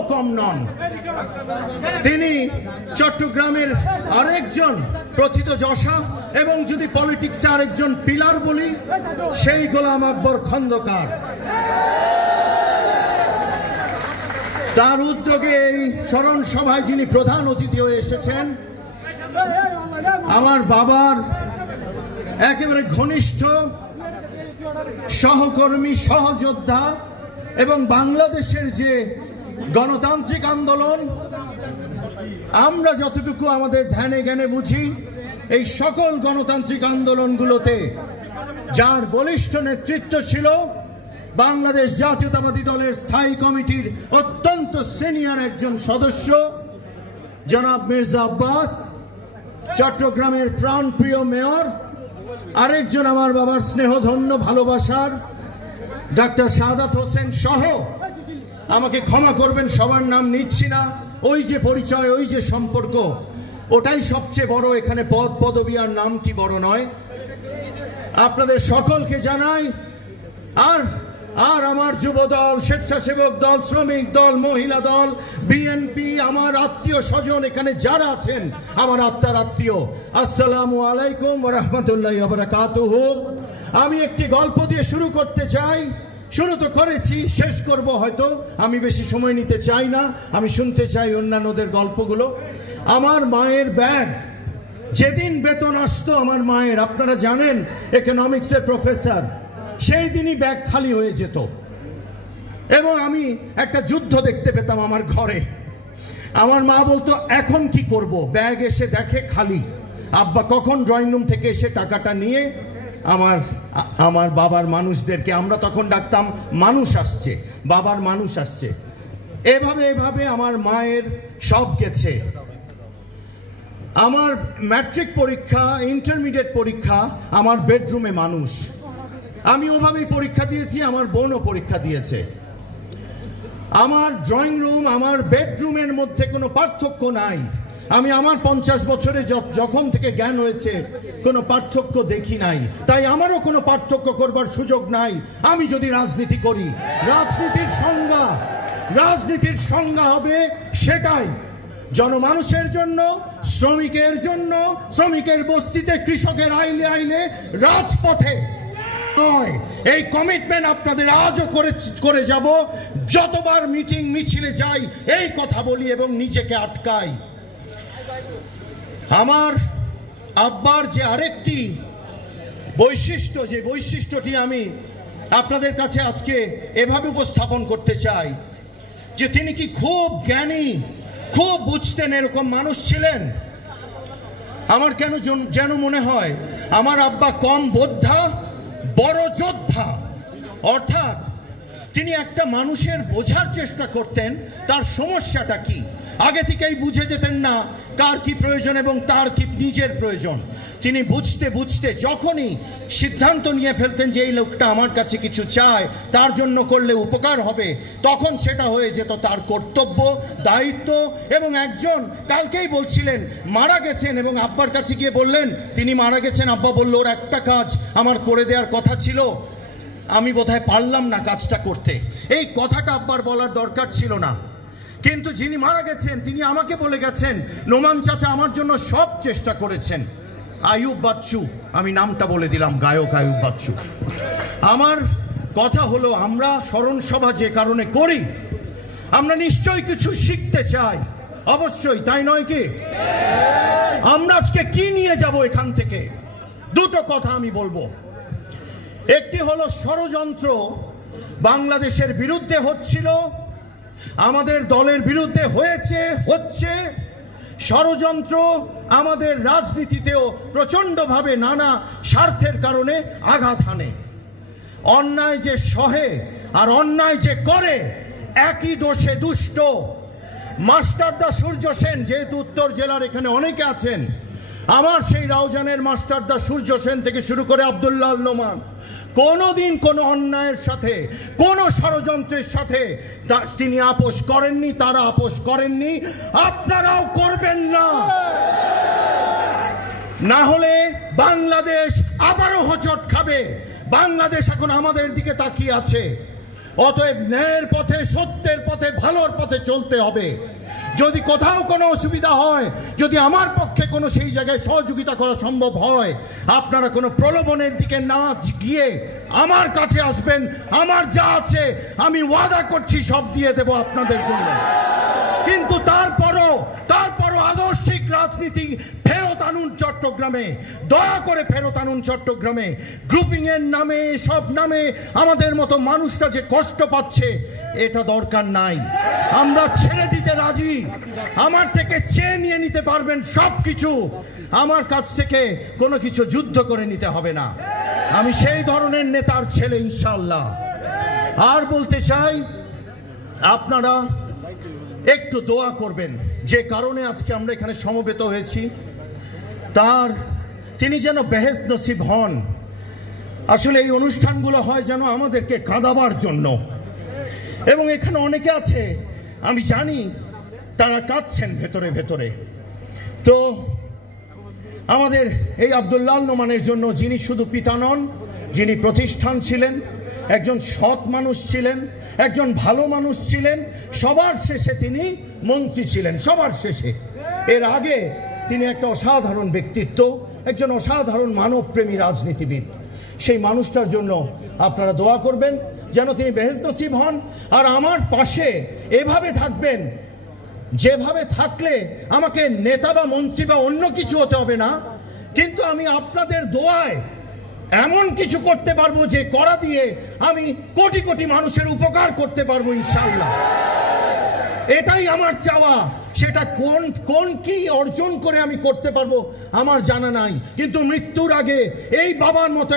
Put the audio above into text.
কম নন। তিনি চট্টগ্রামের আরেকজন প্রথিতযশা এবং যদি পলিটিক্সে আরেকজন পিলার বলি সেই গোলাম আকবর খন্দকার। তার উদ্যোগে এই স্মরণ সভায় যিনি প্রধান অতিথি হয়ে এসেছেন, আমার বাবার একেবারে ঘনিষ্ঠ সহকর্মী, সহযোদ্ধা এবং বাংলাদেশের যে গণতান্ত্রিক আন্দোলন আমরা যতটুকু আমাদের ধ্যানে জ্ঞানে বুঝি, এই সকল গণতান্ত্রিক আন্দোলনগুলোতে যার বলিষ্ঠ নেতৃত্ব ছিল বাংলাদেশ জাতীয়তাবাদী দলের স্থায়ী কমিটির অত্যন্ত সিনিয়র একজন সদস্য জনাব মির্জা আব্বাস, চট্টগ্রামের প্রাণপ্রিয় মেয়র আরেকজন আমার বাবার স্নেহধন্য ভালোবাসার ডাক্তার শাহাদাত হোসেন সহ, আমাকে ক্ষমা করবেন সবার নাম নিচ্ছি না, ওই যে পরিচয়, ওই যে সম্পর্ক, ওটাই সবচেয়ে বড়। এখানে পদ পদবী আর নামটি বড় নয়। আপনাদের সকলকে জানাই, আর আমার যুব দল, স্বেচ্ছাসেবক দল, শ্রমিক দল, মহিলা দল, বিএনপি, আমার আত্মীয় স্বজন এখানে যারা আছেন, আমার আত্মার আত্মীয়, আসসালামু আলাইকুম ওয়া রাহমাতুল্লাহি ওয়া বারাকাতুহু। আমি একটি গল্প দিয়ে শুরু করতে চাই। শুরু তো করেছি, শেষ করব হয়তো। আমি বেশি সময় নিতে চাই না, আমি শুনতে চাই অন্যান্যদের গল্পগুলো। আমার মায়ের ব্যাগ যেদিন বেতন আসতো, আমার মায়ের, আপনারা জানেন ইকোনমিক্সের প্রফেসর, সেই দিনই ব্যাগ খালি হয়ে যেত এবং আমি একটা যুদ্ধ দেখতে পেতাম আমার ঘরে। আমার মা বলতো এখন কি করব, ব্যাগ এসে দেখে খালি। আব্বা কখন ড্রয়িং রুম থেকে এসে টাকাটা নিয়ে আমার বাবার মানুষদেরকে, আমরা তখন ডাকতাম মানুষ আসছে, বাবার মানুষ আসছে। এভাবে আমার মায়ের সব গেছে। আমার ম্যাট্রিক পরীক্ষা, ইন্টারমিডিয়েট পরীক্ষা আমার বেডরুমে মানুষ। আমি ওভাবেই পরীক্ষা দিয়েছি, আমার বোনও পরীক্ষা দিয়েছে। আমার ড্রয়িং রুম, আমার বেডরুমের মধ্যে কোনো পার্থক্য নাই। আমি আমার 50 বছরে যখন থেকে জ্ঞান হয়েছে কোনো পার্থক্য দেখি নাই, তাই আমারও কোনো পার্থক্য করবার সুযোগ নাই। আমি যদি রাজনীতি করি, রাজনীতির সংজ্ঞা হবে সেটাই জনমানুষের জন্য, শ্রমিকের জন্য, শ্রমিকের বস্তিতে, কৃষকের আইলে রাজপথে নয়। এই কমিটমেন্ট আপনাদের আজও করে যাব। যতবার মিটিং মিছিলে যাই এই কথা বলি এবং নিজেকে আটকাই। আমার আব্বার যে আরেকটি বৈশিষ্ট্য, যে বৈশিষ্ট্যটি আমি আপনাদের কাছে আজকে এভাবে উপস্থাপন করতে চাই, যে তিনি কি খুব জ্ঞানী, খুব বুঝতেন এরকম মানুষ ছিলেন। আমার যেন মনে হয় আমার আব্বা কম বোদ্ধা, বড় যোদ্ধা। অর্থাৎ তিনি একটা মানুষের বোঝার চেষ্টা করতেন তার সমস্যাটা কি, আগে থেকেই বুঝে যেতেন না কার কি প্রয়োজন এবং তার কি নিজের প্রয়োজন। তিনি বুঝতে বুঝতে যখনই সিদ্ধান্ত নিয়ে ফেলতেন যে এই লোকটা আমার কাছে কিছু চায়, তার জন্য করলে উপকার হবে, তখন সেটা হয়ে যেত তার কর্তব্য, দায়িত্ব। এবং একজন কালকেই বলছিলেন মারা গেছেন এবং আব্বার কাছে গিয়ে বললেন তিনি মারা গেছেন। আব্বা বলল ওর একটা কাজ আমার করে দেওয়ার কথা ছিল, আমি বোধহয় পারলাম না কাজটা করতে। এই কথাটা আব্বার বলার দরকার ছিল না, কিন্তু যিনি মারা গেছেন তিনি আমাকে বলে গেছেন নোমান চাচা আমার জন্য সব চেষ্টা করেছেন। আইয়ুব বাচ্চু, আমি নামটা বলে দিলাম, গায়ক আইয়ুব বাচ্চু। আমার কথা হলো, আমরা স্মরণ সভা যে কারণে করি, আমরা নিশ্চয়ই কিছু শিখতে চাই, অবশ্যই, তাই নয় কি? আমরা আজকে কি নিয়ে যাব এখান থেকে? দুটো কথা আমি বলবো। একটি হলো ষড়যন্ত্র বাংলাদেশের বিরুদ্ধে হচ্ছিল, আমাদের দলের বিরুদ্ধে হচ্ছে। ষড়যন্ত্র আমাদের রাজনীতিতেও প্রচণ্ডভাবে নানা স্বার্থের কারণে আঘাত হানে। অন্যায় যে সহে আর অন্যায় যে করে একই দোষে দুষ্ট। মাস্টারদা সূর্য সেন, যেহেতু উত্তর জেলার এখানে অনেকে আছেন, আমার সেই রাউজানের মাস্টারদা সূর্য সেন থেকে শুরু করে আব্দুল্লাহ নোমান কোনোদিন কোনো অন্যায়ের সাথে, কোনো ষড়যন্ত্রের সাথে তিনি আপোষ করেননি, তারা আপোষ করেননি, আপনারাও করবেন না। না হলে বাংলাদেশ আবারও হোঁচট খাবে। বাংলাদেশ এখন আমাদের দিকে তাকিয়ে আছে। অতএব ন্যায়ের পথে, সত্যের পথে, ভালোর পথে চলতে হবে। যদি কোথাও কোনো অসুবিধা হয়, যদি আমার পক্ষে কোনো সেই জায়গায় সহযোগিতা করা সম্ভব হয়, আপনারা কোনো প্রলোভনের দিকে না গিয়ে আমার কাছে আসবেন। আমার যা আছে আমি ওয়াদা করছি সব দিয়ে দেব আপনাদের জন্য। কিন্তু তারপরও আদর্শিক রাজনীতি ফেরত আনুন চট্টগ্রামে, দয়া করে ফেরত আনুন চট্টগ্রামে। গ্রুপিং এর নামে, সব নামে আমাদের মতো মানুষরা যে কষ্ট পাচ্ছে, এটা দরকার নাই। আমরা ছেড়ে দিতে রাজি। আমার থেকে চেয়ে নিয়ে নিতে পারবেন সব কিছু, আমার কাছ থেকে কোনো কিছু যুদ্ধ করে নিতে হবে না। আমি সেই ধরনের নেতার ছেলে ইনশাআল্লাহ। আর বলতে চাই, আপনারা একটু দোয়া করবেন। যে কারণে আজকে আমরা এখানে সমবেত হয়েছি, তিনি যেন বেহেশত নসিব হন। আসলে এই অনুষ্ঠানগুলো হয় যেন আমাদেরকে কাঁদাবার জন্য, এবং এখানে অনেকে আছে আমি জানি তারা কাঁদছেন ভেতরে ভেতরে। তো আমাদের এই আব্দুল্লাহ নোমানের জন্য, যিনি শুধু পিতা নন, যিনি প্রতিষ্ঠান ছিলেন, একজন সৎ মানুষ ছিলেন, একজন ভালো মানুষ ছিলেন, সবার শেষে তিনি মন্ত্রী ছিলেন, সবার শেষে। এর আগে তিনি একটা অসাধারণ ব্যক্তিত্ব, একজন অসাধারণ মানবপ্রেমী রাজনীতিবিদ। সেই মানুষটার জন্য আপনারা দোয়া করবেন যেন তিনি বেহেশত নসিব হন। আর আমার পাশে এভাবে থাকবেন, যেভাবে থাকলে আমাকে নেতা বা মন্ত্রী বা অন্য কিছু হতে হবে না, কিন্তু আমি আপনাদের দোয়ায় এমন কিছু করতে পারবো যে করা দিয়ে আমি কোটি কোটি মানুষের উপকার করতে পারবো ইনশাআল্লাহ। এটাই আমার চাওয়া। সেটা কোন কি অর্জন করে আমি করতে পারবো আমার জানা নাই, কিন্তু মৃত্যুর আগে এই বাবার মতো